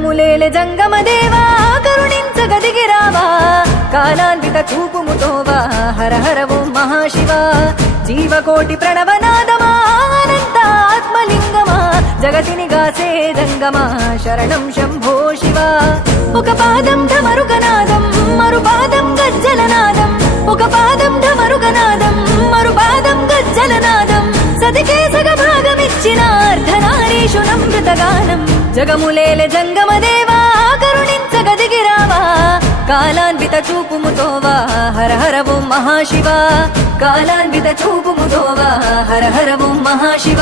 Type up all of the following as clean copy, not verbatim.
జగములేలె జంగమదేవా కరుణించగదిగిరావా కాలాన్విత చూపుముతోవా హర హర ఓం మహాశివ జీవకోటి ప్రణవనాదమా అనంత ఆత్మలింగమా జగతిని గాసే జంగమా శరణం శంభో శివ ఒక పాదం ఢమరుగనాదం మరు పాదం గజ్జలనాదం ఒక పాదం ఢమరుగనాదం మరు పాదం గజ్జలనాదం సతికే సగభాగమిచ్చిన అర్ధనారీషు నమృతగానం జగములేలె జంగమదేవా కరుణించగదిగిరావా కాలాన్విత చూపుముతోవా హర హర ఓం మహాశివ కాలాన్విత చూపుముతోవా హర హర ఓం మహాశివ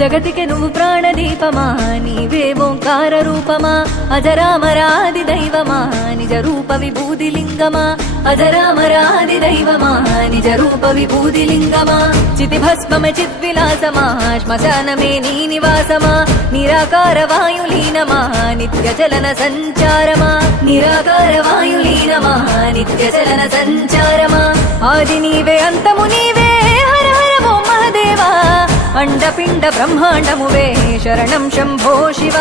జగతికి నువ్వు ప్రాణదీపమా నీవే ఓంకార రూపమా అజరామరాది దైవమా నిజ రూప విభూతి లింగమా అజరామరాది దైవమా నిజ రూప విభూతి లింగమా చితి భస్మమే చిద్విలాసమా శ్మశానమే నీ నివాసమా నిరాకార వాయులీనమా నిత్య చలన సంచారమా నిరాకార వాయులీనమా నిత్య చలన సంచారమా ఆది నీవే అంతము నీవే హర హర ఓం మహదేవా అండపిండ బ్రహ్మాండమువే శరణం శంభో శివ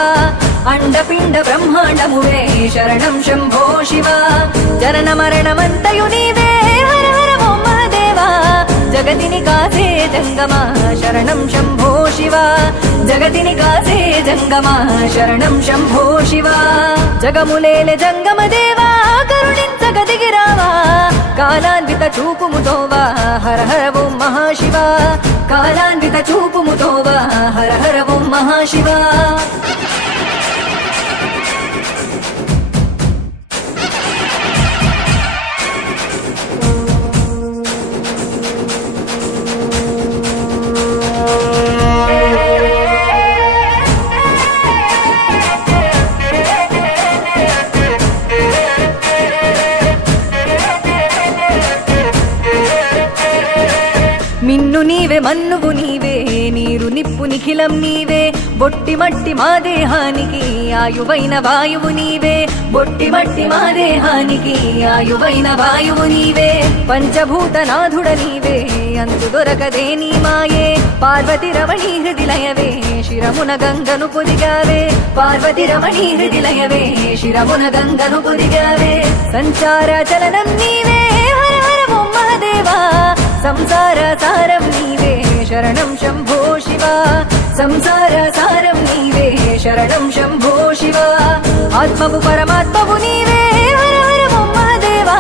అండపిండ బ్రహ్మాండమువే శరణం శంభో శివ జనన మరణమంతయు నీవే హర హర ఓం మహదేవా జగతిని కాసే జంగమా శరణం శంభో శివ జగతిని కాసే జంగమా శరణం శంభో శివ జగములేలె జంగమదేవా కరుణించగదిగిరావా కాలాన్విత చూపుముతోవా హర హర ఓం మహాశివ కాలాన్విత చూపుముతోవా హర హర ఓం మహాశివ మిన్ను నీవే మన్నువు నీవే నీరు నిప్పు నిఖిలం నీవే బొట్టి మట్టి మా దేహానికి ఆయువైన వాయువు నీవే బొట్టి మట్టి మా దేహానికి ఆయువైన వాయువు నీవే పంచభూతనాథుడ నీవే అంతు దొరకదే నీ మాయే పార్వతి రమణీ హృదిలయవే శిరమున గంగను పొదిగావే పార్వతి రమణీ హృదిలయవే శిరమున గంగను పొదిగావే సంచార చలనం నీవే హర హర ఓం మహదేవా సంసార సారం నీవే శరణం శంభో శివ సంసార సారం నీవే శరణం శంభో శివ ఆత్మవు పరమాత్మవు నీవే హర హర ఓం మహదేవా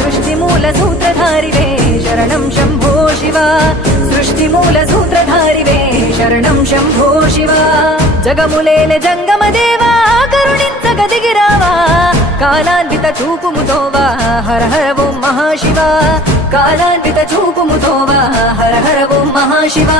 సృష్టి మూల సూత్రధారివే శరణం శంభో శివ సృష్టి మూల సూత్రధారివే శరణం శంభో శివ జగములేలె జంగమదేవా కరుణించగదిగిరావా కాలాన్విత చూపుముతోవా హర హర ఓం మహాశివ కాలాన్విత చూపుముతోవా హర హర ఓం మహాశివ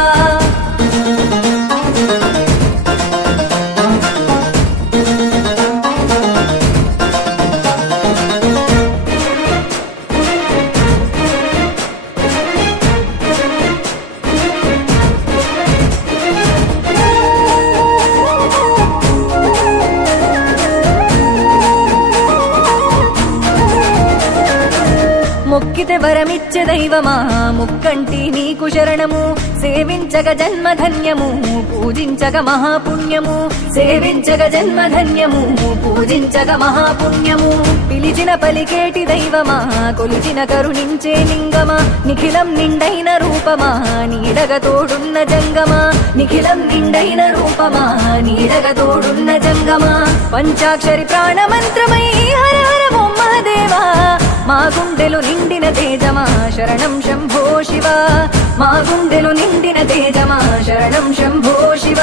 మొక్కితే వరమిచ్చే దైవమా ముక్కంటి నీకు శరణము సేవించగ జన్మధన్యము పూజించగ మహాపుణ్యము సేవించగ జన్మధన్యము పూజించగ మహాపుణ్యము పిలిచిన పలికేటి దైవమా కొలిచిన కరుణించే లింగమా నిఖిలం నిండైన రూపమా నీడగ తోడున్న జంగమా నిఖిలం నిండైన రూపమా నీడగ తోడున్న జంగమా పంచాక్షరి ప్రాణమంత్రమై హర హర ఓం మహదేవా మా గుండెలు నిండిన తేజమా శరణం శంభో శివ మా గుండెలు నిండిన తేజమా శరణం శంభో శివ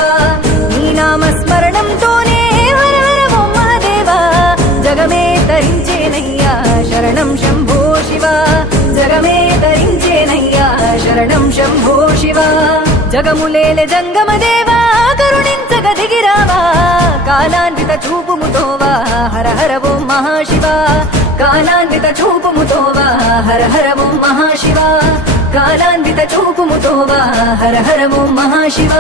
నీ నామస్మరణంతోనే హర హర ఓం మహదేవా జగమే తరించేనయ్యా శరణం శంభో శివ జగమే తరించేనయ్యా శరణం శంభో శివ జగములేలె జంగమదేవా కరుణించగ త్వరగా దిగిరావా కాలాన్విత చూపుముతోవా హర హర ఓం మహాశివ కాలాన్విత చూపుముతోవా హర హర ఓం మహాశివ కాలాన్విత చూపుముతోవా హర హర ఓం మహాశివ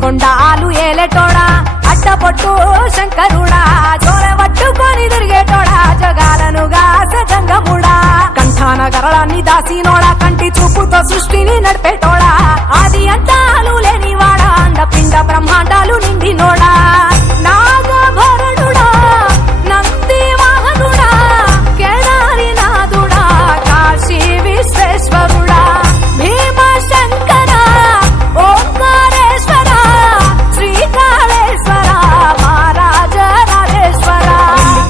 కొండాలు ఏలేటోడా అడ్డపొట్టు శంకరుడా జోర పట్టుకొని తిరిగేటోడా జగాలను గాస జంగముడా కంఠాన గరళాన్ని దాసినోడా కంటి చూపుతో సృష్టిని నడిపేటోడా ఆది అంతాలు లేనివాడా అండపిండ బ్రహ్మాండాలు నిండినోడా నాగభరణుడా నంది వాహనుడా కేదారి నాథుడా కాశీ విశ్వేశ్వరుడా భీమ శంకర ఓంకారేశ్వర శ్రీకాళేశ్వర మహారాజ రాజేశ్వర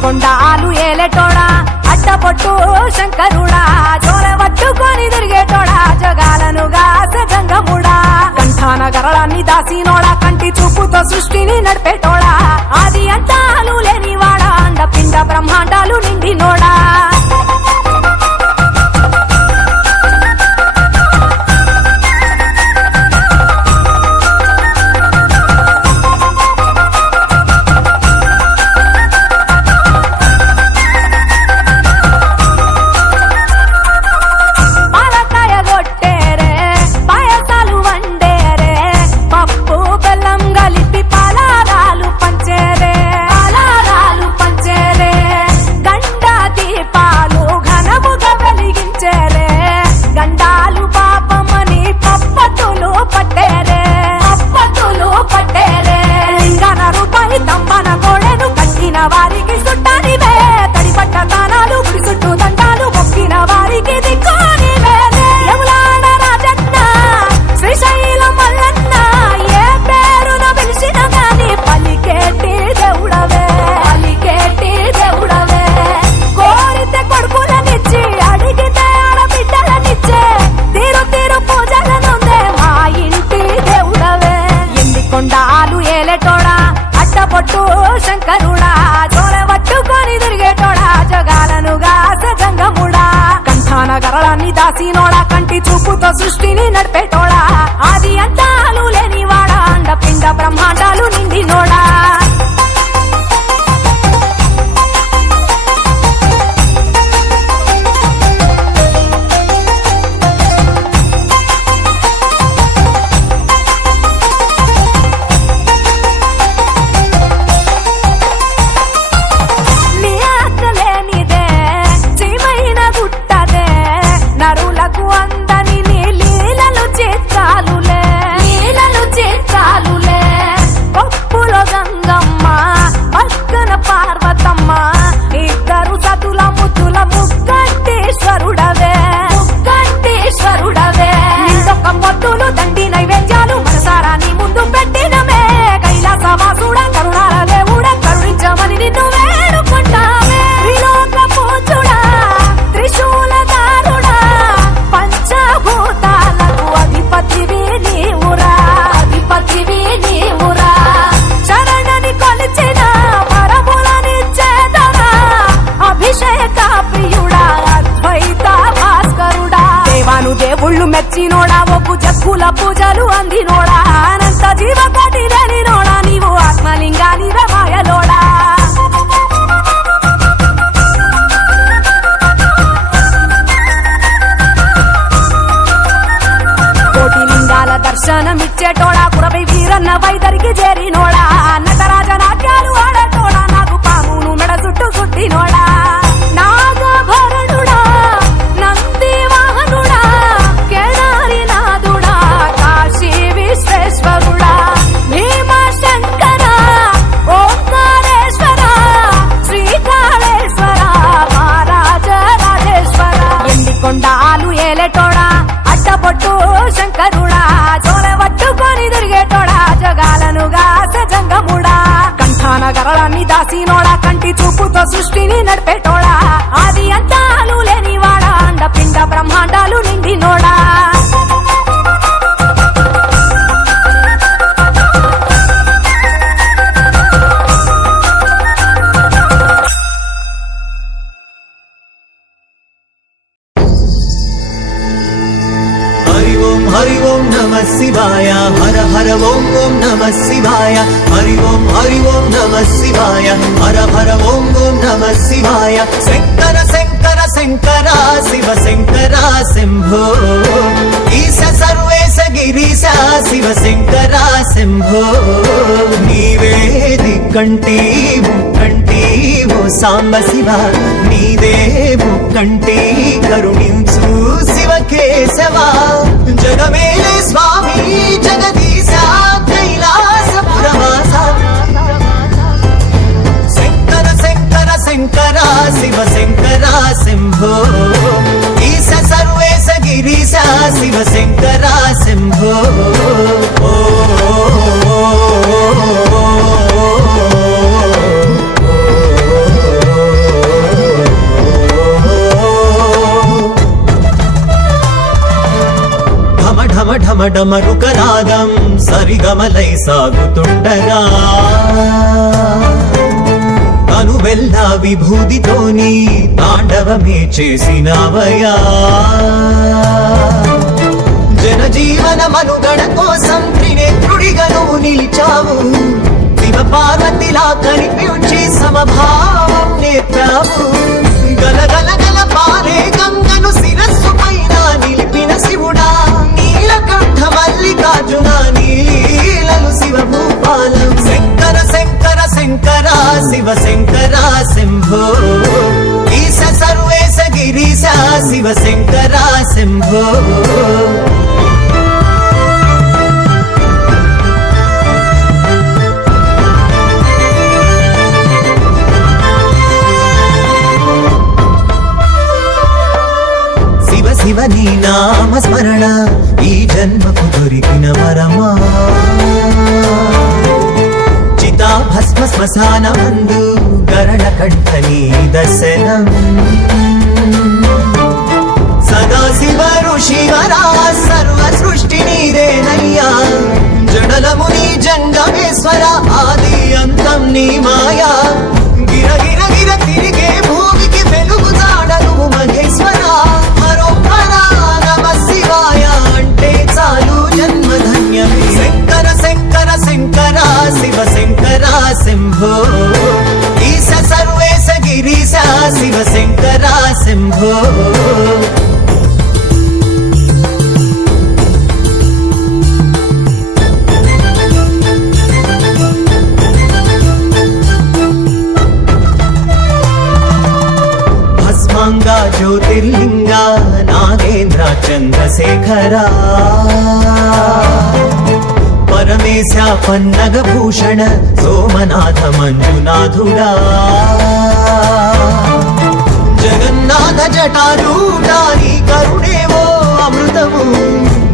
కొండాలు ఏలేటోడా అడ్డపొట్టు శంకరుడా జోర పట్టుకొని తిరిగేటోడా జగాలను గాస జంగముడా కంఠాన గరళాన్ని దాసినోడా కంటి చూపుతో సృష్టిని నడిపేటోడా ఆది అంతాలు లేనివాడా అండపిండ బ్రహ్మాండాలు నిండినోడా వారికి సుట్టానివే తడిపట్ట తానాలు గుడి చుట్టూ దండాలు మొక్కిన వారికి దిక్కునివే యములాడ రాజన్న శ్రీశైలం మల్లన్న ఏ పేరున పిలిచిన గాని పలికేటి దేవుడవే కోరితే కొడుకులనిచ్చి అడిగితే ఆడబిడ్డలనిచ్చే తీరు తీరు పూజలనుందే మా ఇంటి దేవుడవే ఎన్ని కొండాలు ఏలేటోడా అడ్డపొట్టు శంకరుడా జోర పట్టుకొని తిరిగేటోడా జగాలను గాస జంగముడా కంఠాన గరళాన్ని దాసినోడా కంటి చూపుతో సృష్టిని నడిపేటోడా ఆది అంతాలు లేనివాడా అండపిండ బ్రహ్మాండాలు నిండినోడా కోట్ల పూజలు అంది నోడా అనంత జీవకోటి లేని నోడా నీవు ఆత్మలింగాని మాయలోడా కోటి లింగాల దర్శనమిచ్చేటోడా కురవై వీరన్న వైదరికి చేరినోడా నటరాజ నాట్యాలు ఆడటోడా నాకు పామును మెడ చుట్టూ చుట్టినోడా నాగభరణుడా నంది వాహనుడా కేదారి నాథుడా కాశీ విశ్వేశ్వరుడా భీమ శంకర ఓంకారేశ్వర శ్రీకాళేశ్వర మహారాజ రాజేశ్వర ఎన్ని కొండాలు ఏలేటోడా అడ్డపొట్టు శంకరుడా జోల పట్టుకొని తిరిగేటోడా జగాలను గాస జంగముడా కంఠాన గరళాన్ని దాసినోడా కంటి చూపుతో సృష్టిని నడిపేటోడా ఆది అంతాలు లేనివాడా అండ పిండ బ్రహ్మాండాలు నిండినోడా हरि ओम नमः शिवाय हर हर ओम ओम नमः शिवाय हरि ओम नमः शिवाय हर हर ओम ओम नमः शिवाय शंकर शंकर शंकर शिव शंकर शंभो ईश सर्वेश गिरीश शिव शंकर शंभो नीवे दिक्कंटी मुक्कंटी वो सांब शिव नीवे मुक्कंटी करुणिंचु शिव केशव जगमेले स्वामी जगदीश कैलासपुरवास शंकर शंकर शंकर शिव शंकर शंभो ईश सर्वेश गिरीश शिव शंकर शंभो ఢమ ఢమ డమరుకనాదం సరిగమలై సాగుతుండగా తను వెళ్ళ విభూతితోని తాండవమే చేసినవయా జనజీవన మనుగడ కోసం త్రినేత్రుడిగా నువ్వు నిలిచావు శివ పార్వతిలా కనిపించి సమభావం నేర్పావు గలగల గల పారే గంగను శిరస్సు పైన నిలిపిన శివుడా నీలకంఠ మల్లికార్జున నీలలు శివ భూపాలం శంకర శంకర శంకర శివ శంకర శంభో ఈశ సర్వేశ గిరీశ శివ శంకర శంభో శివ నీ నామ స్మరణ ఈ జన్మకు దొరికిన వరమా చితా భస్మ శ్మశాన మందు కరణ కంఠ నీ దర్శనం సదా శివ ఋషివరా సర్వ సృష్టి నీరేనయ్యా జడలము నీ జంగమేశ్వర ఆది అంతం నీ మాయా గిర గిర గిర తిరిగే భూమికి వెలుగు జాడలు మహేశ్వర అంటే చాలు జన్మధన్యమే శంకర శంకర శంకర శివ శంకర శంభో ఈశ సర్వేశ గిరీశ శివ శంకర శంభో భస్మాంగా జ్యోతిర్లింగా నాగేంద్ర చంద్రశేఖర పరమేశ పన్నగ భూషణ సోమనాథ మంజునాథుడా జగన్నాథ జటారూఢా నీ కరుణేవో అమృతము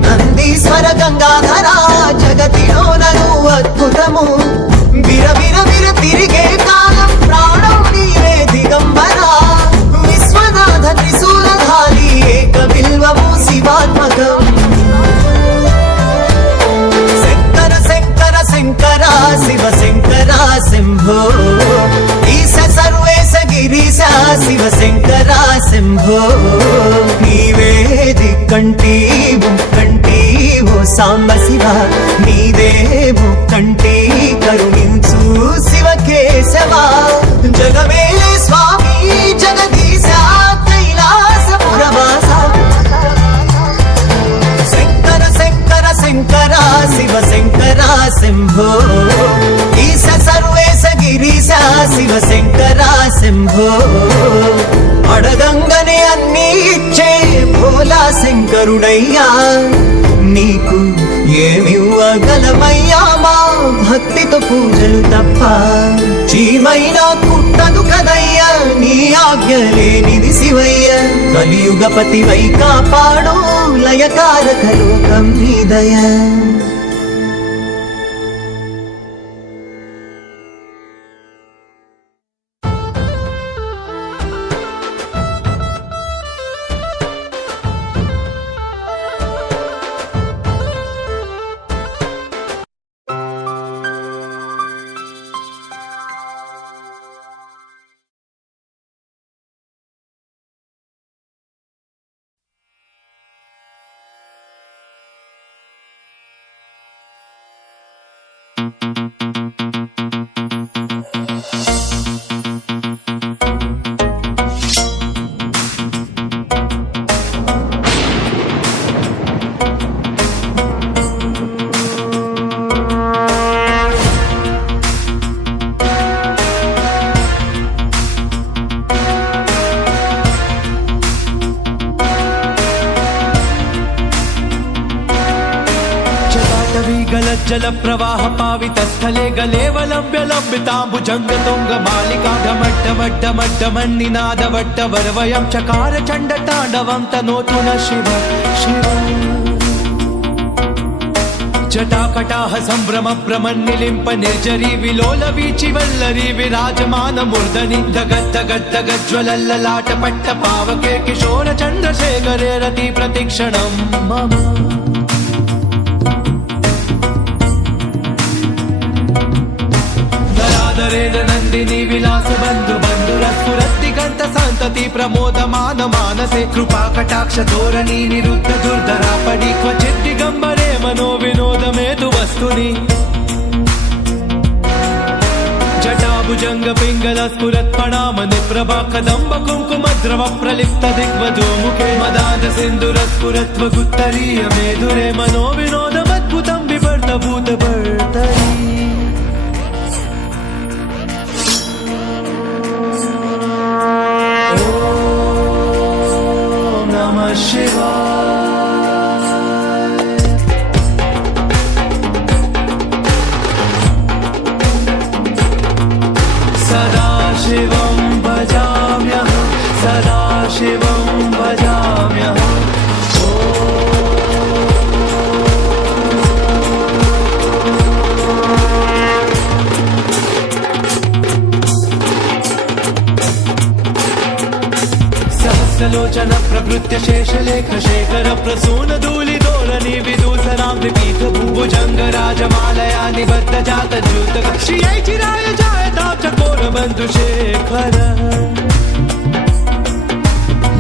నందీశ్వర గంగాధర జగతిలోనను అద్భుతము విర విర విర తిరిగే కాలం ప్రాణం నీవే దిగంబరా విశ్వనాథ త్రిశూలధారి ఏక బిల్వము శివాత్మకం శంకర శంకర శంకర శివ శంకర శంభో ఈశ సర్వేశ గిరీశ శివ శంకర శంభో నీవే దిక్కంటి ముక్కంటి ఓ సాంబ శివ నీదే ముక్కంటి కరుణించు శివకేశవ జగమేలే స్వామి జగదీశ కైలాసపురవాస శంకర శంకర శంకర శివ శంకర శంభో ఈశ సర్వేశ గిరీశ శివ శంకర శంభో అడగంగనే అన్ని ఇచ్చే భోలా శంకరుడయ్యా నీకు ఏమివ్వగలమయ్యా మా భక్తితో పూజలు తప్ప చీమైనా కుట్టదు కదయ్యా నీ ఆజ్ఞ లేనిది శివయ్య కలియుగపతి వై కాపాడు లయకారక లోకం నీ దయ जल प्रवाह पावित स्थले गलेवलंब्य लंबितांबुजंग तुंग मालिका ढमड्ढमड्ढमड्ढमन्निनाद वट्टवर्वयं चकार चंड तांडवं तनोतु न शिव शिव जटाकटाह संभ्रम प्रमन्निलिंप निर्जरी विलोल वीचि वल्लरी विराजमान मूर्धनि धगत् धगत् धगज्ज्वलल्ललाट पट्ट पावके किशोर चंद्रशेखरे रति प्रतिक्षणं मम नंदिनी विलास बंधु बंधुरस्फुरत्तिगंत संतति प्रमोदमान मानसे कृपा कटाक्ष धोरणी निरुद्ध दुर्धरा पडी क्वचित् दिगंबरे मनो विनोद मेतु वस्तुनि जटाभुजंग पिंगल स्फुरत् प्रणाम निप्रभा कदंब कुंकुम द्रव प्रलिप्त दिग्वधो मुखे मदाद सिंधुर स्फुरत् वगुत्तरीय मेधुरे मनो विनोदमद्भुतं बिभर्त भूत भर्तरी सदाशिवं भजाम्यहं सदाशिवं भजाम्यहं सहस्रलोचन प्रभृत्य शेषलेख शेखर प्रसून धूलिधोरणी विदूसरां विपीत भुजंग राजमालया निबद्ध जात द्रुत श्रियै चिराय जायतां चकोर बंधु शेखर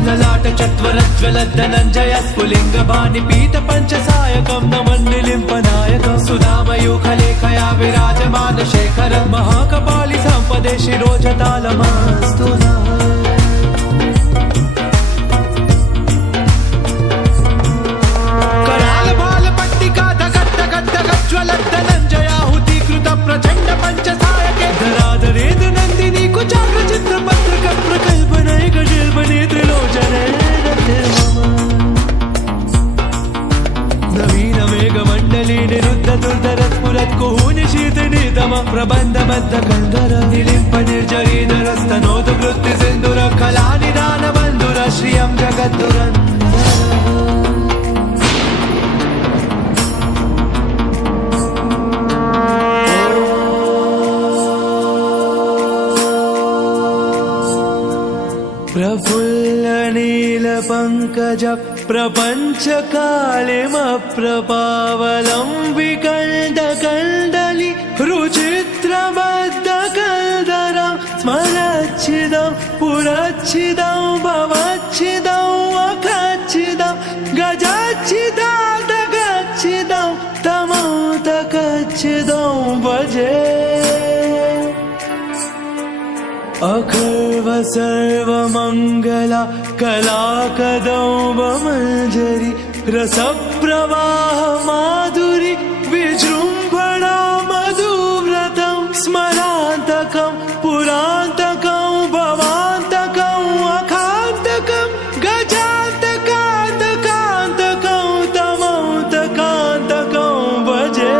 ललाट चत्वरज्ज्वलद् धनञ्जय स्फुलिंग भानि पीत पंचसायकं नमन्निलिम्पनायकं सुधामयूखलेखया विराजमान शेखर महाकपालि संपदे शिरोजतालमस्तु नः प्रचंड पंचसायके धराधरेन्द्र नंदिनी कुचाग्र चित्र पत्रक प्रकल्पनय गजल्पने त्रिलोचने नवीन मेघ मंडली निरुद्ध दुर्धर स्फुरत् कुहूनि शीतनि तम प्रबंध बद्ध कंधर निलिंप निर्जरीधर स्तनोद वृत्ति सिंधुर कला निदान बंधुर श्रियं जगद्दुरन् प्रफुल्ल नील पंकज प्रपंच कालिमप्रपावलंबिकल्द कल्दलि रुचित्रबद्ध कल्दरं स्मरच्छिदं पुरच्छिदं भवच्छिदं अखच्छिदं गजच्छिदादगच्छिदं 6 बजे अखर्व सर्वमङ्गला कला कदम्बमञ्जरी रसप्रवाह माधुरी विजृम्भणा मधुव्रतं स्मरान्तकं पुरान्तकं भवान्तकं अखान्तकं गजान्तकान्तकान्तकं तमौतकान्तकं भजे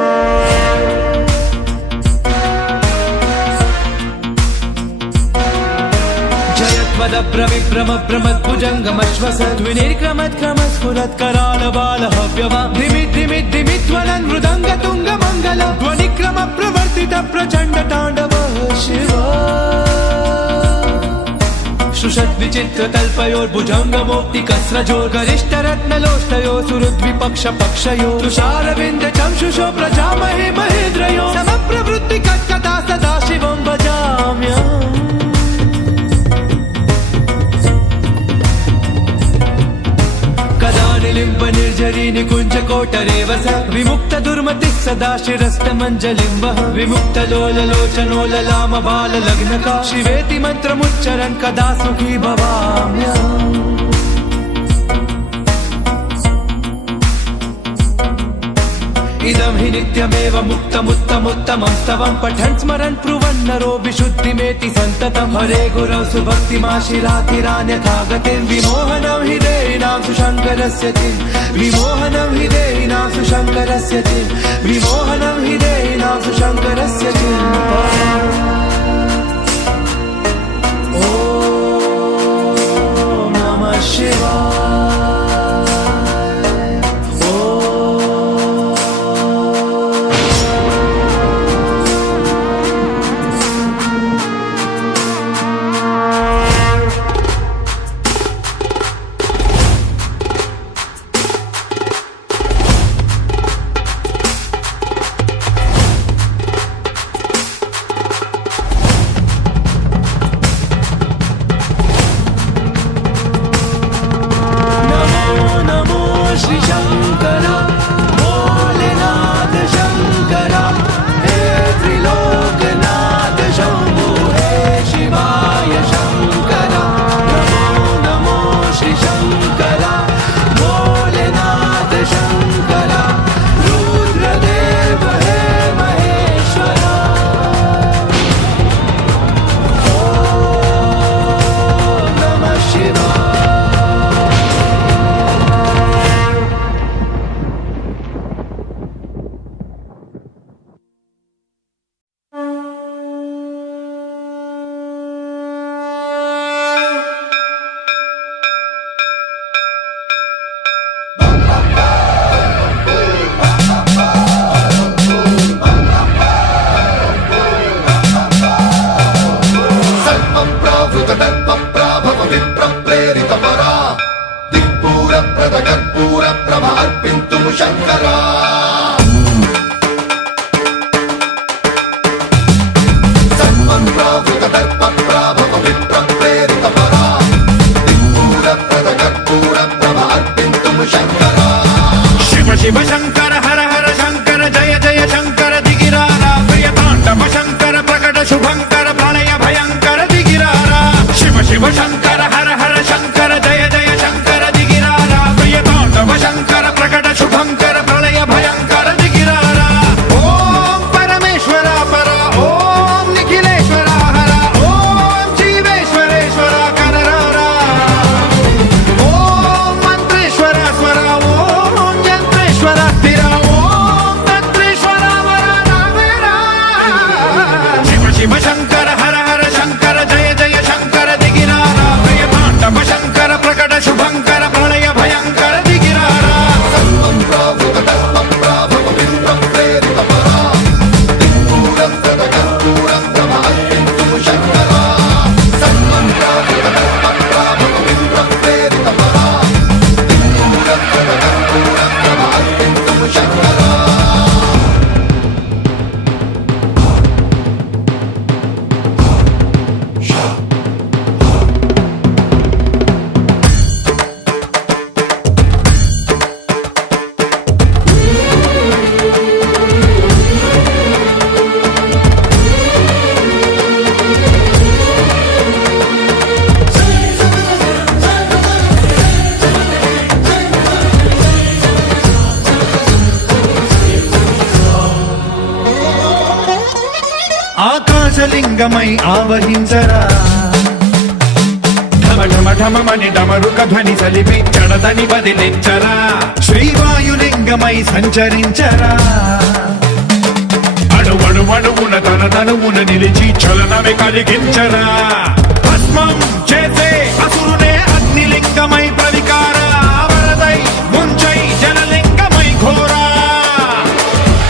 जयत्वदब्रविभ्रमभ्रमद्भुजङ्गमश्वसद्विनिर्क्रमत्क्रमस्फुरत्करालबालहव्यवा धिमिद्धिमिद्धिमिध्वलन् मृदङ्गतुङ्गमङ्गल ध्वनिक्रमप्रवर्तित प्रचण्डताण्डव शिवा शुषद्विचित्रतल्पयोर्भुजङ्गमोक्तिकस्रजोर्गरिष्ठरत्नलोष्टयो सुहृद्विपक्षपक्षयो तुषारविन्दचंशुषो प्रजामहे महेन्द्रयो समप्रवृत्तिकट्कथा सदा शिवं भजाम्यहम् निलिम्ब निर्झरी निकुञ्ज कोटरे वस विमुक्त दुर्मतिः सदा शिरस्तमञ्जलिं वह विमुक्त लोललोचनो ललाम बाल लग्नका शिवेति मन्त्रमुच्चरन् कदा सुखी भवाम्यहम् इदं हि नित्यमेव मुक्तमुत्तमुत्तमं स्तवं पठन् स्मरन् ब्रुवन् नरो विशुद्धिमेति सन्ततं हरे गुरौ सुभक्तिमाशिरातिरान्यथा गतिं विमोहनं हि देहिनां सुशङ्करस्य चिन् विमोहनं हि देहिनां सुशङ्करस्य चिन् विमोहनं हि देहिनां सुशङ्करस्य चिन् ॐ नमः शिवाय ఆకాశలింగమై ఆవహించరా ఢమఢమఢమని డమరుక ధ్వని సలిపి చడదని వదిలించరా శ్రీవాయులింగమై సంచరించరా అణువణువున తన తనువున నిలిచి చలనమే కలిగించరా భస్మం చేసే అసురునే అగ్నిలింగమై ప్రవికార వరదై ముంచై జలలింగమై ఘోరా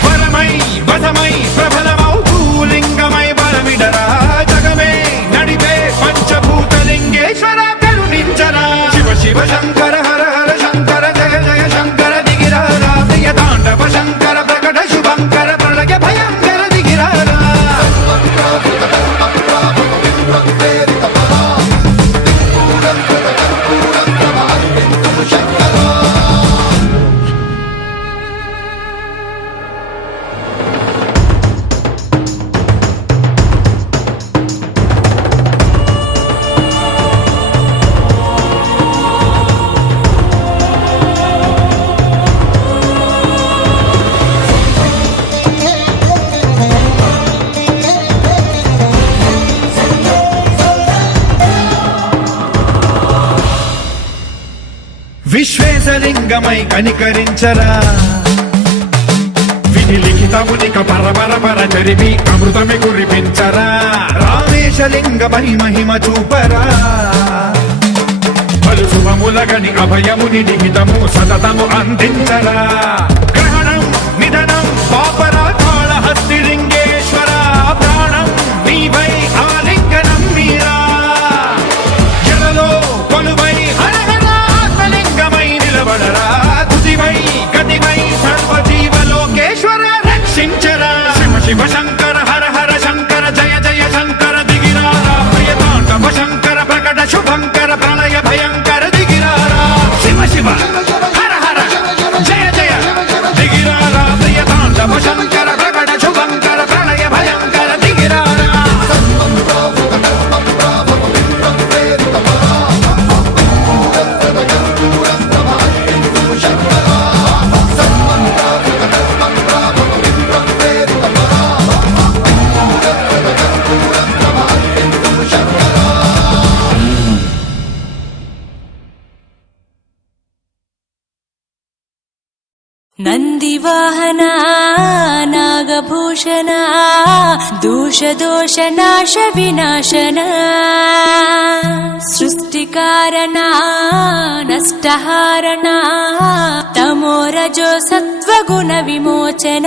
వరమై వశమై ప్రబలమౌ భూలింగమై బలమిడరా జగమే నడిపే పంచభూతలింగేశ్వర కరుణించరా శివ శివ శంకర హర హర శంకర జయ జయ శంకర దిగిరారా ప్రియ తాండవ శంకర ప్రకట శుభంకర ప్రళయ భయంకర దిగిరారా విశ్వేశలింగమై కనికరించరా విధి లిఖితమునిక పరపర పర చరివి అమృతమి కురిపించరా రామేశలింగమై మహిమ చూపరా పలు శుభములగని అభయముని నిహితము సతతము అందించరా గ్రహణం నిధనం పాపరా కాళహస్తిలింగేశ్వర ప్రాణం నీవై ఆలింగనం మీరా జలలో కొలువై హరహరాత్మలింగమై నిలబడరా తుదివై గతివై సర్వజీవలోకేశ్వర రక్షించరా శివ శివ శంకర హర హర శంకర జయ జయ శంకర దిగిరారా ప్రియ తాండవ శంకర ప్రకట శుభంకర ప్రళయ భయంకర దిగిరారా శివ శివ హర హర జయ జయ దిగిరారా ప్రియ తాండవ శంకర ప్రకట శుభంకర ప్రళయ భయంకర దిగిరారా నందివాహన నాగభూషణ దోష నాశ వినాశన సృష్టికారణ నష్టహారణ తమోరజో సత్వగుణ విమోచన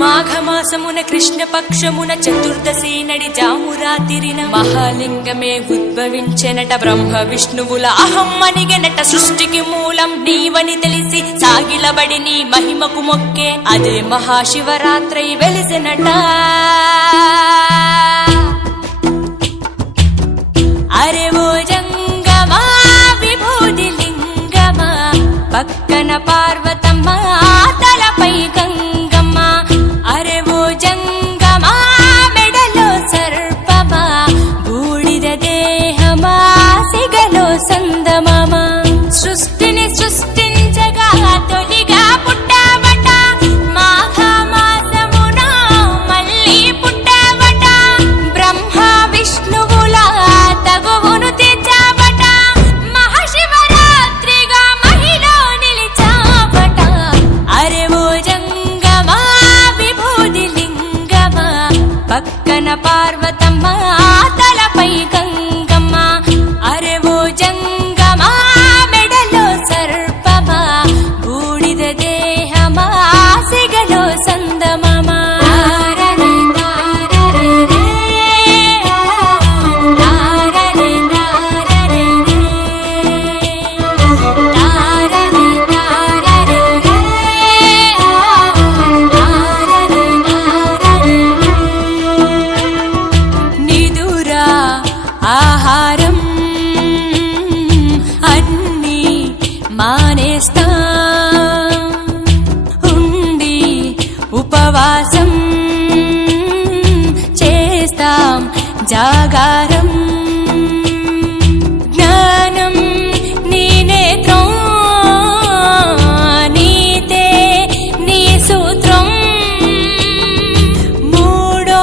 మాఘమాసమున కృష్ణపక్షమున చతుర్దశి నడి జామురాతిరిన మహాలింగమే ఉద్భవించెనట బ్రహ్మ విష్ణువుల అహమ్మనిగెనట సృష్టికి మూలం నీవని తెలిసి సాగిలబడి నీ మహిమకు మొక్కే అదే మహాశివరాత్రి వెలిసినట అరే ఓ జంగమా విభూది లింగమా పక్కన పార్వతమ్మ తలపై గంగమ్మ అరే ఓ జంగమా మెడలో సర్పమా బూడిద దేహమా సిగలో సందమమా సృష్టిని సృష్టించగా తొలిగా పుట్టావట మాఘమాసమున మళ్ళీ పుట్టావట బ్రహ్మ విష్ణువుల తగువును తెచ్చావట మహాశివరాత్రిగా మహిలో నిలిచావట అరే ఓ జంగమా విభూది లింగమా పక్కన పార్వతమ్మ తలపై గంగమ్మ అరే ఓ జంగమా మెడలో సర్పమా బూడిద దేహమా సిగలో సందమమా నిదురా ఆహారం అన్నీ మానేస్తా ఉండి ఉపవాసం చేస్తాం జాగారం జ్ఞానం నీ నేత్రం నీతే నీ సూత్రం మూడో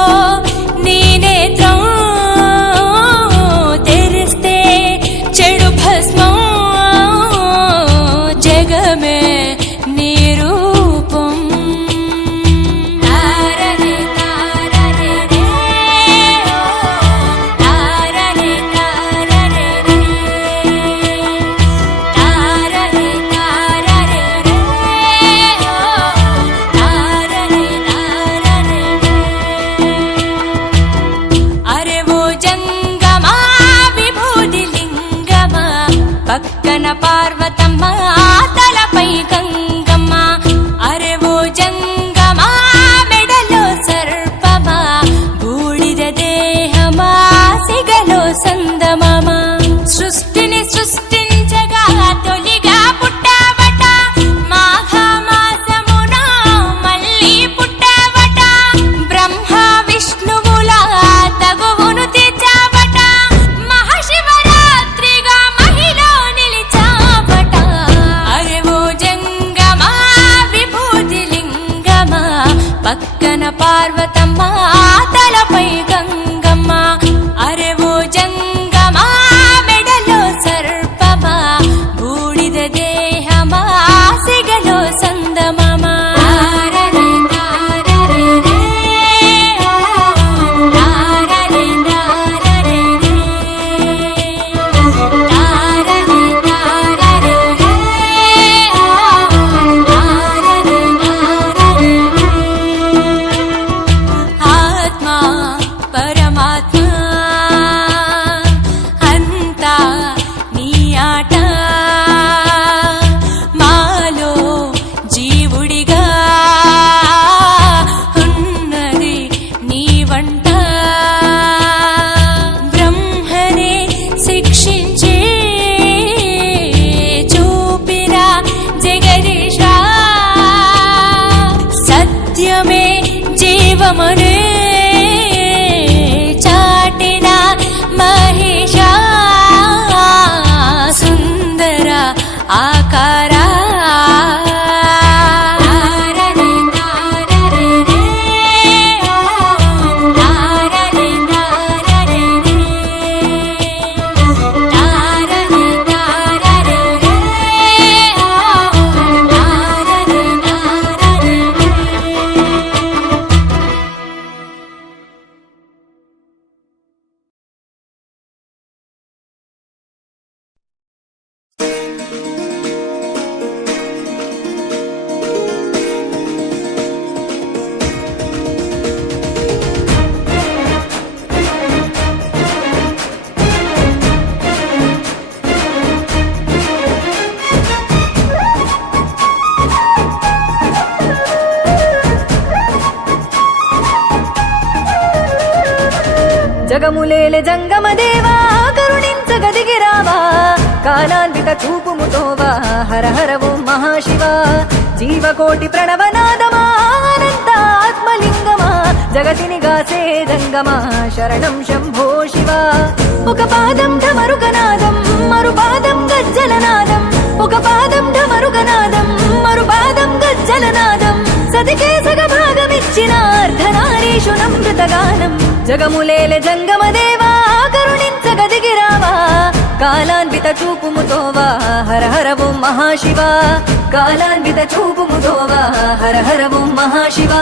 పక్కన పార్వతమ్మ తలపై గంగమ్మ అరెవో జంగమా మెడలో సర్పమా బూడిద దేహమా సిగలో సందమమా జీవమనే చాటిన మహిష సుందర ఆకారా జగములేలె జంగమ దేవా కరుణించగదిగిరావా కాలాన్విత చూపుముతోవా హర హర ఓం మహాశివ జీవకోటి ప్రణవనాదమా అనంత ఆత్మలింగమా జగతిని గాసే జంగమా శరణం శంభో శివ ఒక పాదం ఢమరుగనాదం మరు పాదం గజ్జలనాదం ఒక పాదం ఢమరుగనాదం మరు పాదం గజ్జలనాదం సతికే సగభాగమిచ్చిన అర్ధనారీషు నమృతగానం జగములేలె జంగమ దేవా కరుణించగదిగిరావా కాలాన్విత చూపుముతోవా హర హర ఓం మహాశివ కాలాన్విత చూపుముతోవా హర హర ఓం మహాశివ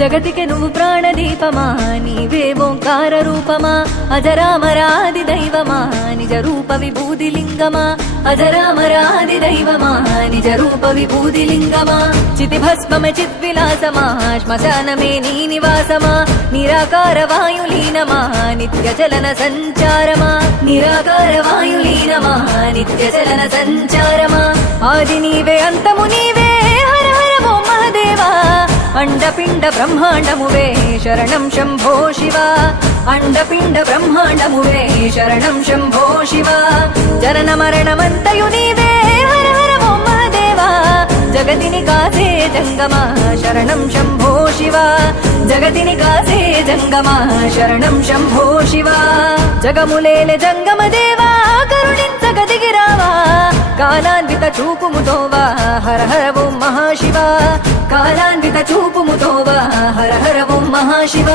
జగతికి నువ్వు ప్రాణదీపమా నీవే ఓంకార రూపమా అజరామరాది దైవమా నిజ రూప విభూతి లింగమా అజరామరాది దైవమా నిజ రూప విభూతి లింగమా చితి భస్మమే చిద్విలాసమా శ్మశానమే నీ నివాసమా నిరాకార వాయులీనమా నిత్య చలన సంచారమా నిరాకార వాయులీనమా నిత్య చలన సంచారమా ఆది నీవే అంతము నీవే హర హర ఓం మహదేవా అండపిండ బ్రహ్మాండమువే శరణం శంభో శివ అండపిండ బ్రహ్మాండమువే శరణం శంభో శివ జనన మరణమంతయు నీవే హర హర ఓం మహదేవా జగతిని కాసే జంగమా శరణం శంభో శివ జగతిని కాసే జంగమా శరణం శంభో శివ జగములేలె జంగమ దేవా కరుణించగదిగిరావా కాలాన్విత చూపుముతోవా హర హర ఓం మహాశివ కాలాన్విత చూపుముతోవా హర హర ఓం మహాశివ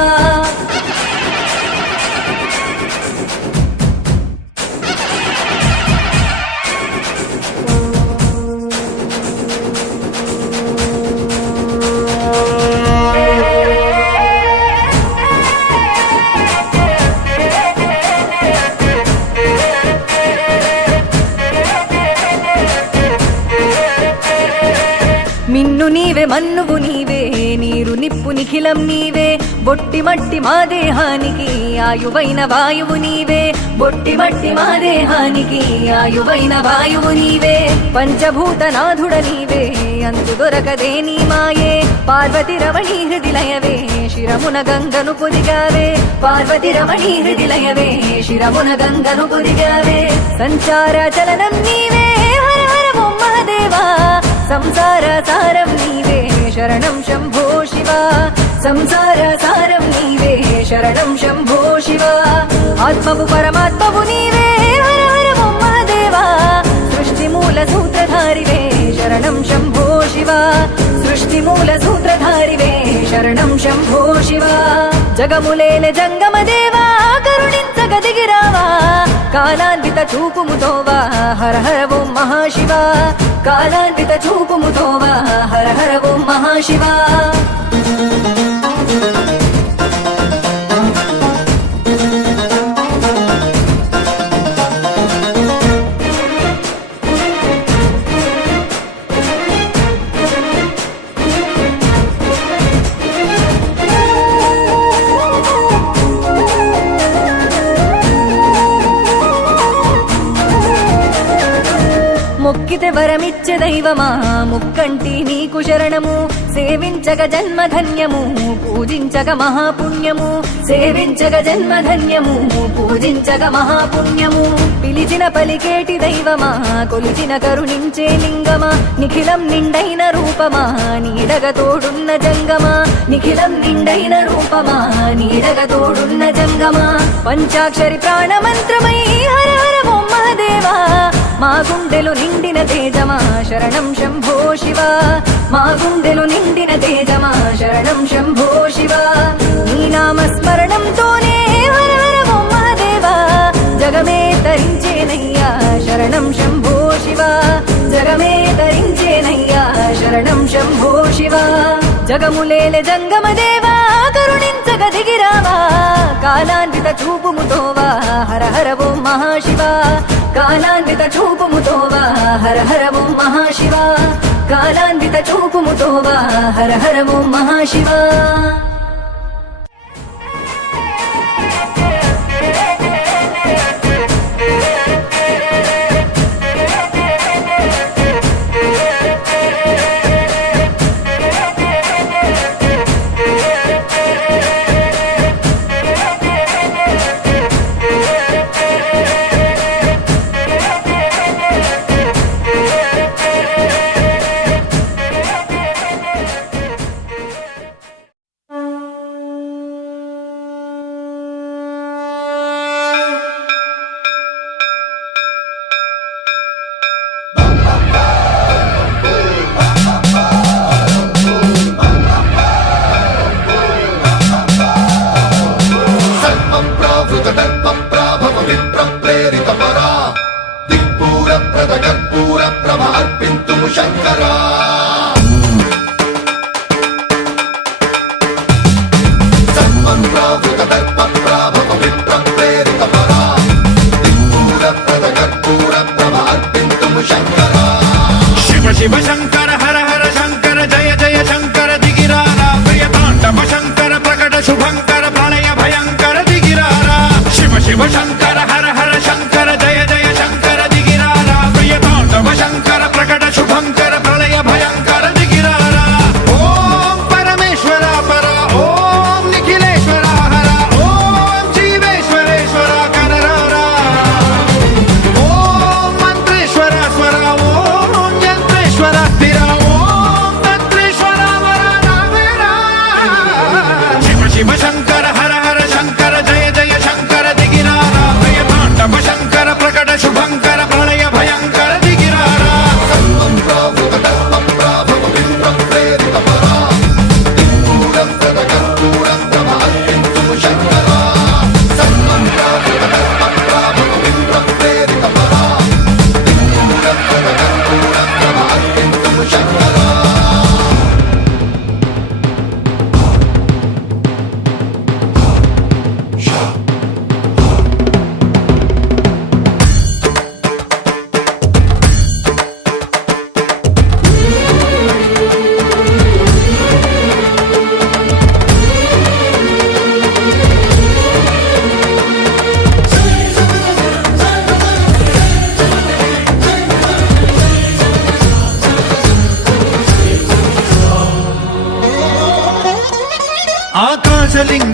మిన్ను నీవే మన్నువు నీవే నీరు నిప్పు నిఖిలం నీవే బొట్టి మట్టి మా దేహానికి ఆయువైన వాయువు నీవే బొట్టి మట్టి మా దేహానికి ఆయువైన వాయువు నీవే పంచభూత నాథుడ నీవే అంతు దొరకదే నీ మాయే పార్వతి రమణీ హృదిలయవే శిరమున గంగను పొదిగావే పార్వతి రమణీ హృదిలయవే శిరమున గంగను పొదిగావే సంచార చలనం నీవే హర హర ఓం మహదేవా సంసార సారం నీవే శరణం శంభో శివ సంసార సారం నీవే శరణం శంభో శివ ఆత్మవు పరమాత్మవు నీవే హర హర ఓం మహదేవా సృష్టి మూల సూత్రధారివే శరణం శంభో శివ సృష్టి మూల సూత్రధారివే శరణం శంభో శివ జగములేల జంగమ దేవా కరుణించగదిగిరావా కాలాన్విత చూపుముతోవా హర హర ఓం మహాశివ కాలాన్విత చూపుముతోవా హర హర ఓం మహాశివ మొక్కితే వరమిచ్చే దైవమా ముక్కంటి నీకు శరణము సేవించగ జన్మధన్యము పూజించగ మహాపుణ్యము సేవించగ జన్మధన్యము పూజించగ మహాపుణ్యము పిలిచిన పలికేటి దైవమా కొలిచిన కరుణించే లింగమా నిఖిలం నిండైన రూపమా నీడగ తోడున్న జంగమా నిఖిలం నిండైన రూపమా నీడగ తోడున్న జంగమా పంచాక్షరి ప్రాణమంత్రమై హర హర ఓం మహదేవా మా గుండెలు నిండిన తేజమా శరణం శంభో శివ మా గుండెలు నిండిన తేజమా శరణం శంభో శివ నీ నామస్మరణంతోనే హర హర ఓం మహదేవా జగమే తరించేనయ్యా శరణం శంభో శివ జగమే తరించేనయ్యా శరణం శంభో శివ జగములేల జంగమ దేవా కరుణించగదిగిరావా కాలాన్విత చూపుముతోవా హర హర ఓం మహాశివ కాలాన్విత చూపుముతోవా హర హర ఓం మహాశివ కాలాన్విత చూపుముతోవా హర హర ఓం మహాశివ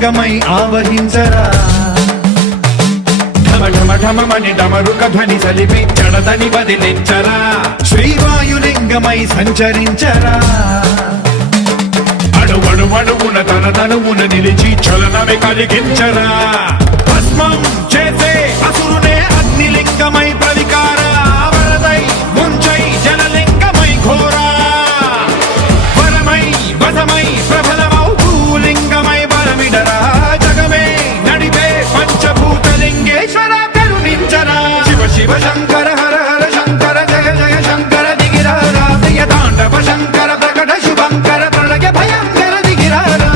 లింగమై ఆవహించరా ఢమఢమఢమని డమరుక ధ్వని సలిపి జడదని వదిలించరా శ్రీవాయులింగమై సంచరించరా అడువడువడువున తన తనువున నిలిచి చలనమే కలిగించరా భస్మం చేసే అసురునే అగ్నిలింగమై ప్రవికార వరదై ముంచై జలలింగమై ఘోరా వరమై వసమై ప్రబలమౌ భూలింగమై బలమిడరా జగమే నడిపే పంచభూతలింగేశ్వర కరుణించరా శివ శివ శంకర హర హర శంకర జయ జయ శంకర దిగిరారా ప్రియ తాండవ శంకర ప్రకట శుభంకర ప్రళయ భయంకర దిగిరారా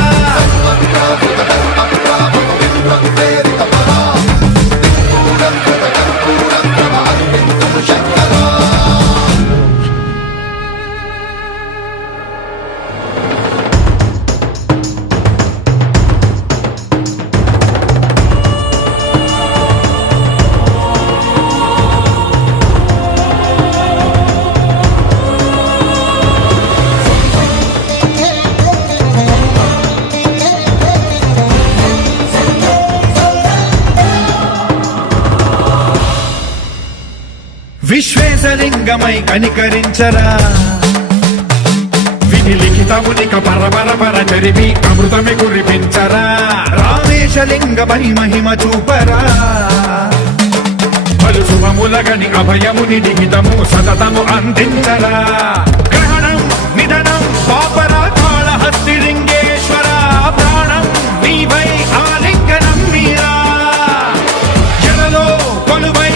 విశ్వేశలింగమై కనికరించరా విధి లిఖితమునిక పరపర పర చరివి అమృతమి కురిపించరా రామేశలింగమై మహిమ చూపరా పలు శుభములగని అభయముని లిఖితము సతతము అందించరా గ్రహణం నిధనం పాపరా కాళహస్తి లింగేశ్వర ప్రాణం నీవై ఆలింగనం మీరా జలలో కొలువై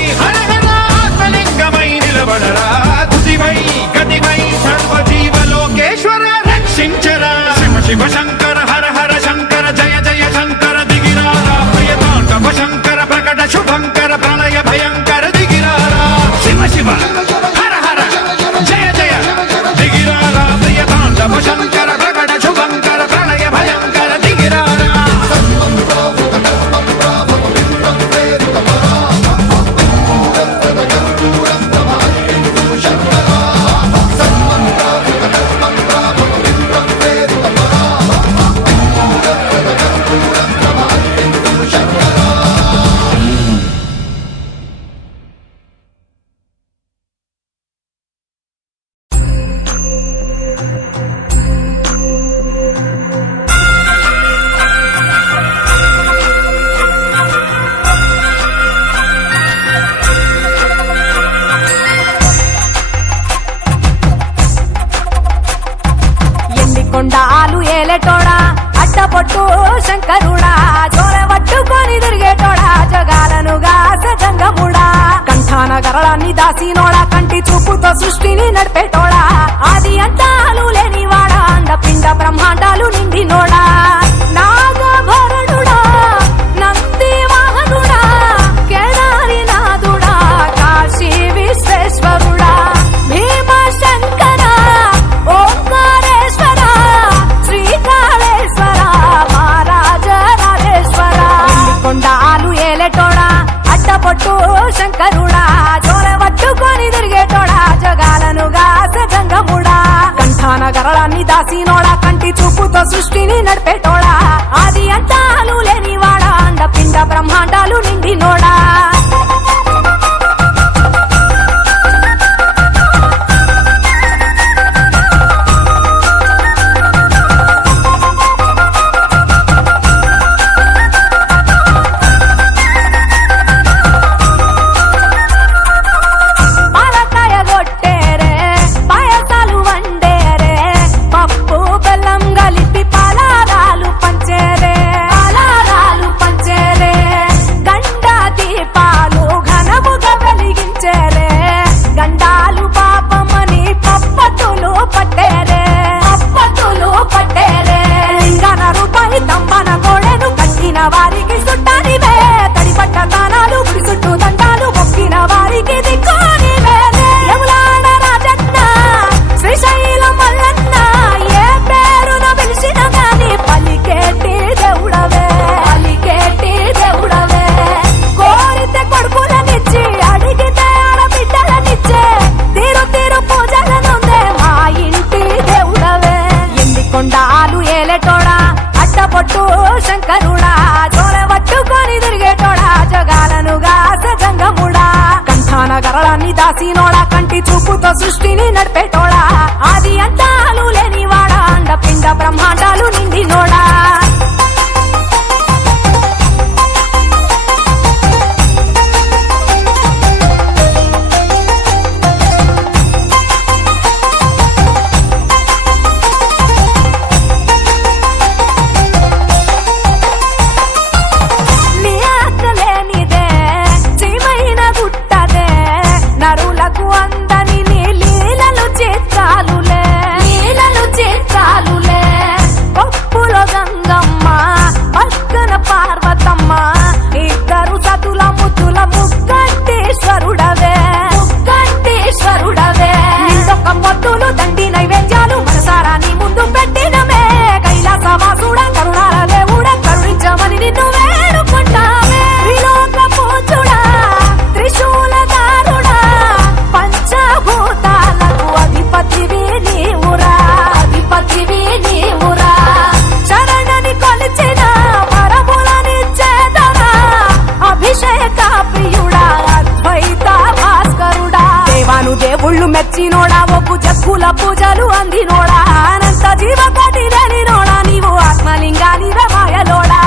నిలబడరా తుదివై గతివై సర్వజీవలోకేశ్వర రక్షించరా శివ శివ శంకర హర హర శంకర జయ జయ శంకర దిగిరారా ప్రియతాండవ శంకర ప్రకట శుభంకర ప్రళయ భయంకర దిగిరారా శివ శివ హర హర జయ జయ దిగిరారా ప్రియతాండవ శంకర ప్రకట శుభంకర ప్రళయ భయంకర దిగిరారా కొండాలు ఏలేటోడా అడ్డపొట్టు శంకరుడా జోరె పట్టుకొని తిరిగేటోడా జగాలను గాసంగముడా కంఠాన గరళాన్ని దాసినోడా కంటి చూపుతో సృష్టిని నడిపేటోడా ఆది అంతాలు లేనివాడా అండపిండ బ్రహ్మాండాలు నిండినోడా నాగభరణుడా నంది వాహనుడా కేదారి నాథుడా కాశీ విశ్వేశ్వరుడా భీమ శంకర ఓంకారేశ్వర శ్రీకాళేశ్వర మహారాజ రాజేశ్వర కొండాలు ఏలేటోడా అడ్డపొట్టు శంకరుడా జోరె పట్టుకొని తిరిగేటోడా జగాలను గాసంగముడా కంఠాన గరళాన్ని దాసినోడా కంటి చూపుతో సృష్టిని నడిపేటోడా ఆది అంతాలు లేనివాడా అండపిండ బ్రహ్మాండాలు నిండినోడా గంట సృష్టిని నడిపేటోడా ఆది అంతాలు లేనివాడా అండపిండ బ్రహ్మాండాలు నిండినోడా దేవుళ్ళు మెచ్చినోడా ఒప్పు జక్కుల పూజలు అందినోడా అనంత జీవకోటి నోడా నీవు ఆత్మలింగాని రమాయలోడా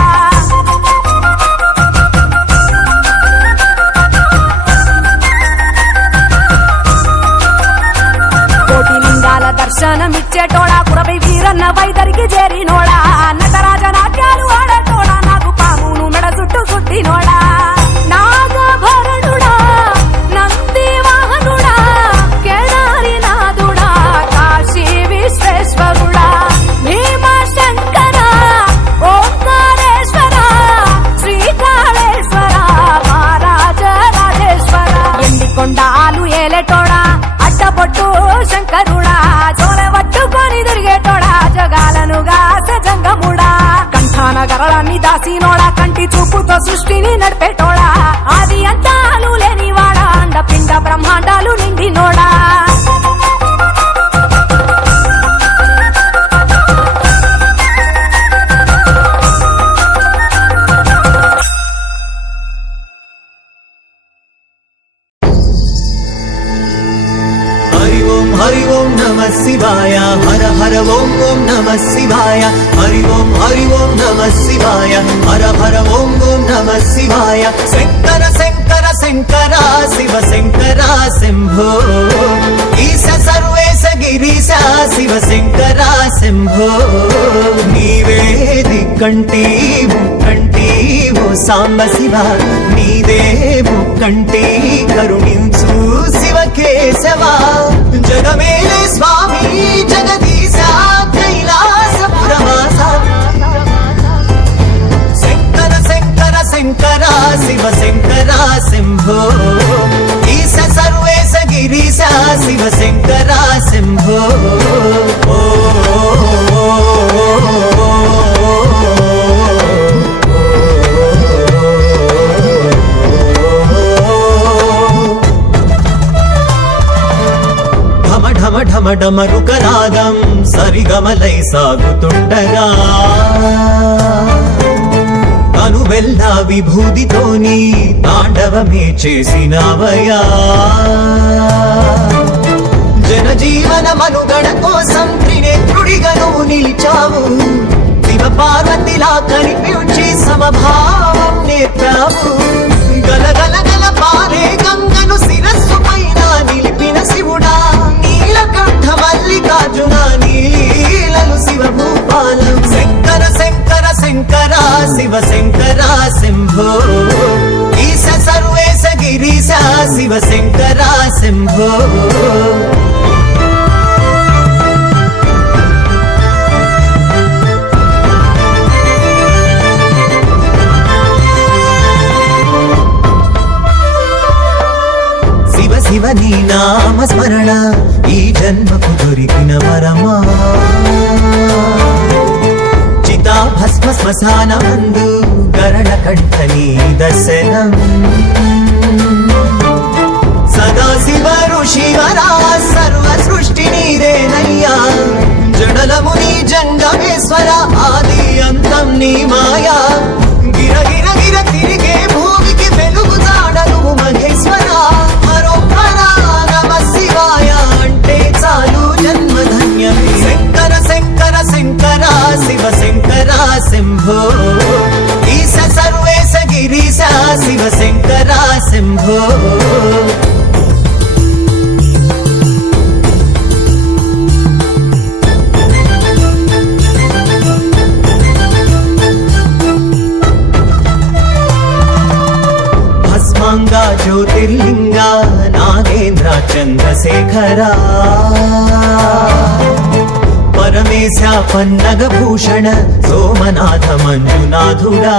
కోటి లింగాల దర్శనమిచ్చేటోడా కురవై వీరన్న వైదరికి చేరినోడా నటరాజ నాట్యాలు ఆడటోడా నాకు పామును మెడ చుట్టూ సుట్టినోడా నాగభరణుడా నంది వాహనుడా కేదారినాథుడా కాశీ విశ్వేశ్వరుడా భీమ శంకర ఓంకారేశ్వర శ్రీకాళేశ్వర మహారాజ రాజేశ్వర ఎండికొండాలు ఏలేటోడా అడ్డబొట్టు శంకరుడా చోలె పట్టుకొని తిరిగేటోడా జగాలను గాసె జంగముడా కంఠాన గరళాన్ని దాసినోడా కంటి చూపుతో సృష్టిని నడిపేటోడా ఆది అంతాలు లేనివాడా అండపిండ బ్రహ్మాండాలు నిండినోడా हरि ओम नमः शिवाय हर हर ओम ओम नमः शिवाय हरि ओम नमः शिवाय हर हर ओम ओम नमः शिवाय शंकर शंकर शंकर शिव शंकर शंभो ईश सर्वेश गिरीश शिव शंकर शंभो नीवे दिक्कंटी मुक्कंटी वो सांब शिव नीवे मुक्कंटी करुणिंचु शिव केशव जगमेले स्वामी जगदीश कैलासपुरवास शंकर शंकर शंकर शिव शंकर शंभो ईश सर्वेश गिरीश शिव शंकर शंभो ఢమ ఢమ డమరుకనాదం సరిగమలై సాగుతుండగా తను వెళ్ళ విభూతితోని తాండవమే చేసినవయా జనజీవన మనుగడ కోసం త్రినేత్రుడిగా నువ్వు నిలిచావు శివ పార్వతిలా కనిపించి సమభావం నేర్పావు గలగల గల పారే గంగను శిరస్సు పైన నిలిపిన శివుడా నీలకంఠ మల్లికార్జున నీలలు శివ భూపాలం శంకర శంకర శంకర శివ శంకర శంభో ఈశ సర్వేశ గిరీశ శివ శంకర శంభో శివ నీ నామ స్మరణ ఈ జన్మకు దొరికిన వరమా చితా భస్మ శ్మశానమందు గరళ కంఠ నీ దర్శనం సదా శివ ఋషివరా సర్వ సృష్టి నీదేనయ్యా జడలము నీ జంగమేశ్వర ఆది అంతం నీ మాయా గిర గిర గిర తిరిగే భూమికి వెలుగు జాడను మహేశ్వర హరోహర నమ శివాయ శివశంకర శంభో భస్మాంగా జ్యోతిర్లింగ నాగేంద్ర చంద్రశేఖరా పరమేశ పన్నగభూషణ సోమనాథ మంజునాథుడా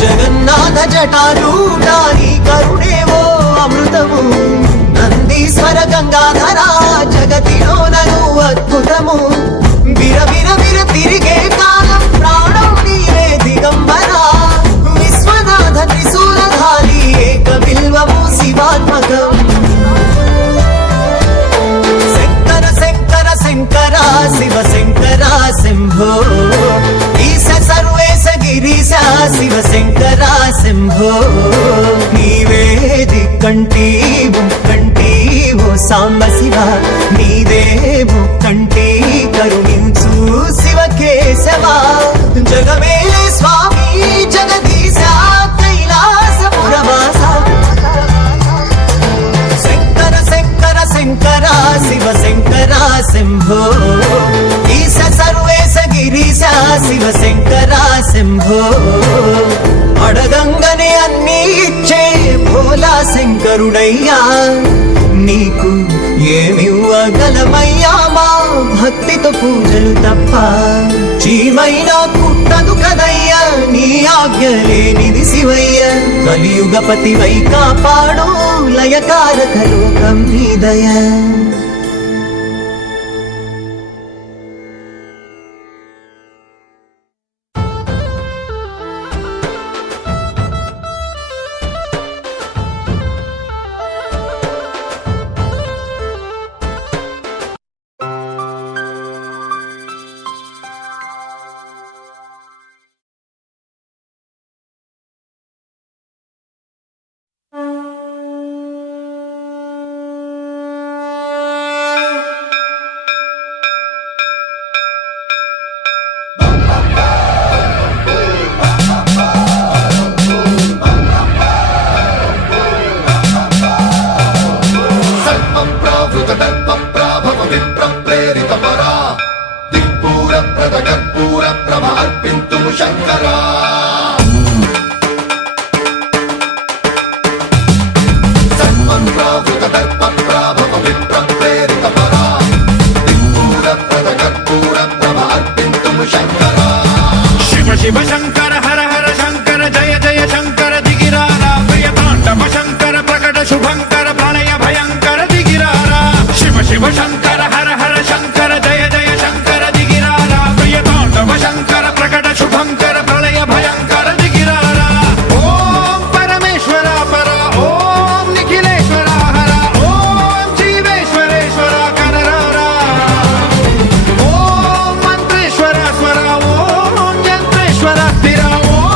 జగన్నాథ జటారూఢా నీ కరుణేవో అమృతము నందీశ్వర గంగాధర జగతిలోనను అద్భుతము విర విర విర తిరిగే కాలం ప్రాణం నీవే దిగంబర విశ్వనాథ త్రిశూలధారి ఏక బిల్వము శివాత్మకం శంకర శివశంకర శంభో ఈశ సర్వేశ గిరీశ శివశంకర శంభో నీవే దిక్కంటి ముక్కంటి ఓ సాంబ శివ నీదే ముక్కంటి కరుణించు శివకేశవ జగమేలే స్వామి జగదీశ కైలాసపురవాస శంకర శివశంకర శంభో ఈశ సర్వేశ గిరీశ శివశంకర శంభో అడగంగనే అన్నీ ఇచ్చే భోలా శంకరుడయ్యా నీకు ఏమివ్వగలమయ్యా మా భక్తితో పూజలు తప్ప చీమైనా కుట్టదు కదయ్యా నీ ఆజ్ఞ లేనిది శివయ్య కలియుగపతి వై కాపాడు లయకారక లోకం నీ దయ శివ శంకర హర హర శంకర జయ జయ శంకర దిగిరారా ప్రియతాండవ శంకర ప్రకట శుభంకర ప్రళయ భయంకర దిగిరారా శివ శివ శంకర హర హర శంకర జయ జయ శంకర దిగిరారా ప్రియతాండవ శంకర ప్రకట శుభంకర ప్రళయ భయంకర దిగిరారా ఓం పరమేశ్వర పర ఓం నిఖిలేశ్వర హర ఓం జీవేశ్వరేశ్వర కరరారా ఓం మంత్రేశ్వర స్వర ఓం యంత్రేశ్వర స్థిర ఓం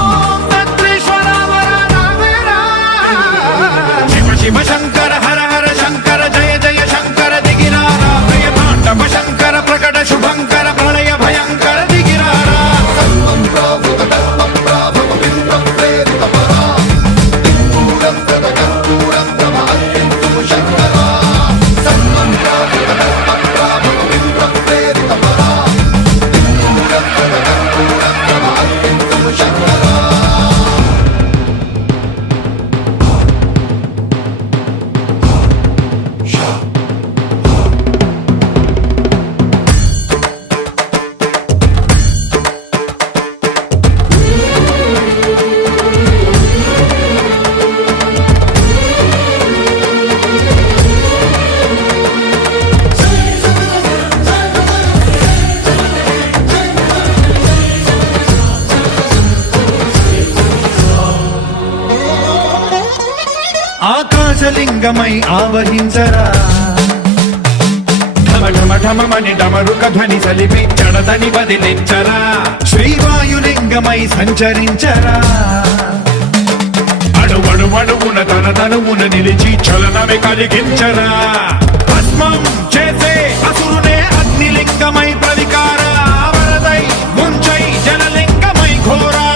తంత్రేశ్వర వర నావేరా శివ శివ శంకర హర హర శంకర జయ జయ శంకర దిగిరారా ప్రియతాండవ శంకర ప్రకట శుభంకర ప్రళయ భయంకర దిగిరారా ఆకాశలింగమై ఆవహించరా ఢమ ఢమ ఢమమని డమరుక ధ్వని సలిపి జడదని వదిలించరా శ్రీవాయులింగమై సంచరించరా అడువడువడువున తన తనువున నిలిచి చలనమే కలిగించరా భస్మం చేసే అసురునే అగ్నిలింగమై ప్రవికార వరదై ముంచై జలలింగమై ఘోరా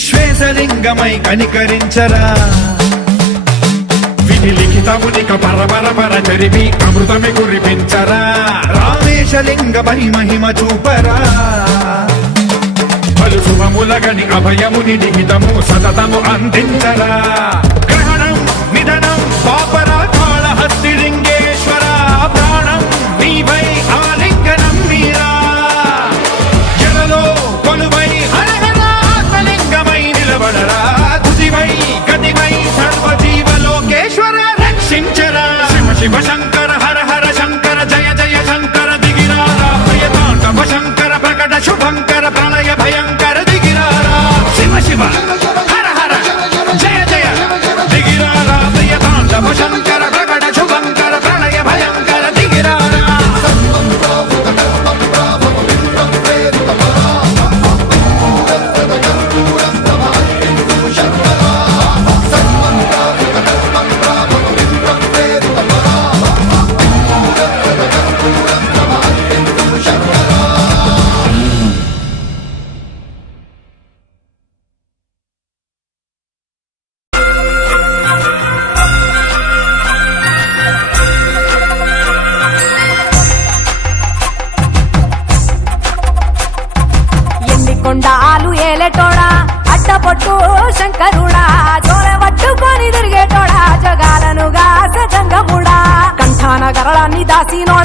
విశ్వేశలింగమై కనికరించరా విధి లిఖితమునిక పరపర చరివి అమృతమి కురిపించరా రామేశలింగమై మహిమ చూపరా పలు శుభములగని అభయముని నిహితము సతతము అందించరా గ్రహణం నిధనం పాపరా కాళహస్తి లింగేశ్వర ప్రాణం నీవై ఆలింగనం మీరా జలలో కొలువై హరహరాత్మలింగమై నిలబడరా తుదివై గతివై సర్వజీవలోకేశ్వర రక్షించరా శివ శివ శంకర హర హర శంకర జయ జయ శంకర దిగిరారా ప్రియతాండవ శంకర ప్రకట శుభంకర ప్రళయ భయంకర దిగిరారా శివ శివ హర హర జయ జయ దిగిరారా ప్రియతాండవ శంకర ప్రకట శుభంకర ప్రళయ భయంకర దిగిరారా కొండాలు ఏలేటోడా అడ్డపొట్టు శంకరుడా జోల పట్టుకొని తిరిగేటోడా జగాలను గాస జంగముడా కంఠాన గరళాన్ని దాసినోడా